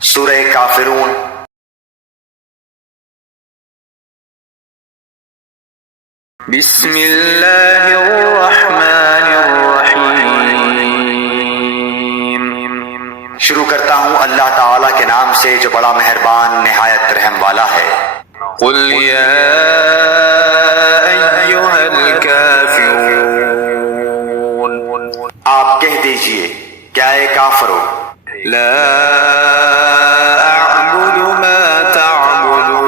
سورہ کافرون بسم اللہ الرحمن الرحیم شروع کرتا ہوں اللہ تعالیٰ کے نام سے جو بڑا مہربان نہایت رحم والا ہے۔ قل یا ایہا الکافرون آپ کہہ دیجئے کیا اے کافرو، لا اعبد ما تعبدون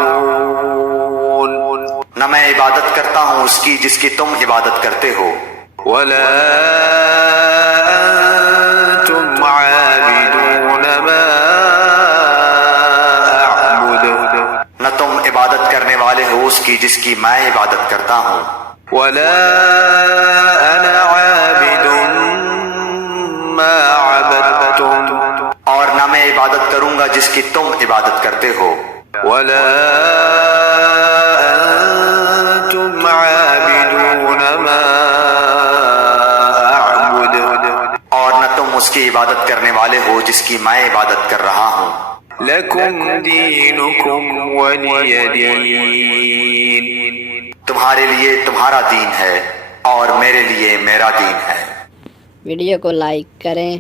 نہ میں عبادت کرتا ہوں اس کی جس کی تم عبادت کرتے ہو، ولا انتم عابدون ما اعبد نہ تم عبادت کرنے والے ہو اس کی جس کی میں عبادت کرتا ہوں، ولا انا عابد ما عبدتم اور نہ میں عبادت کروں گا جس کی تم عبادت کرتے ہو، ولا انتم عابدون ما اعبد اور نہ تم اس کی عبادت کرنے والے ہو جس کی میں عبادت کر رہا ہوں۔ لکم دینکم ولی دین تمہارے لیے تمہارا دین ہے اور میرے لیے میرا دین ہے۔ ویڈیو کو لائک کریں،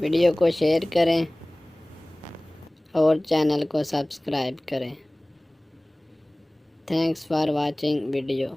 ویڈیو کو شیئر کریں اور چینل کو سبسکرائب کریں۔ Thanks for watching video.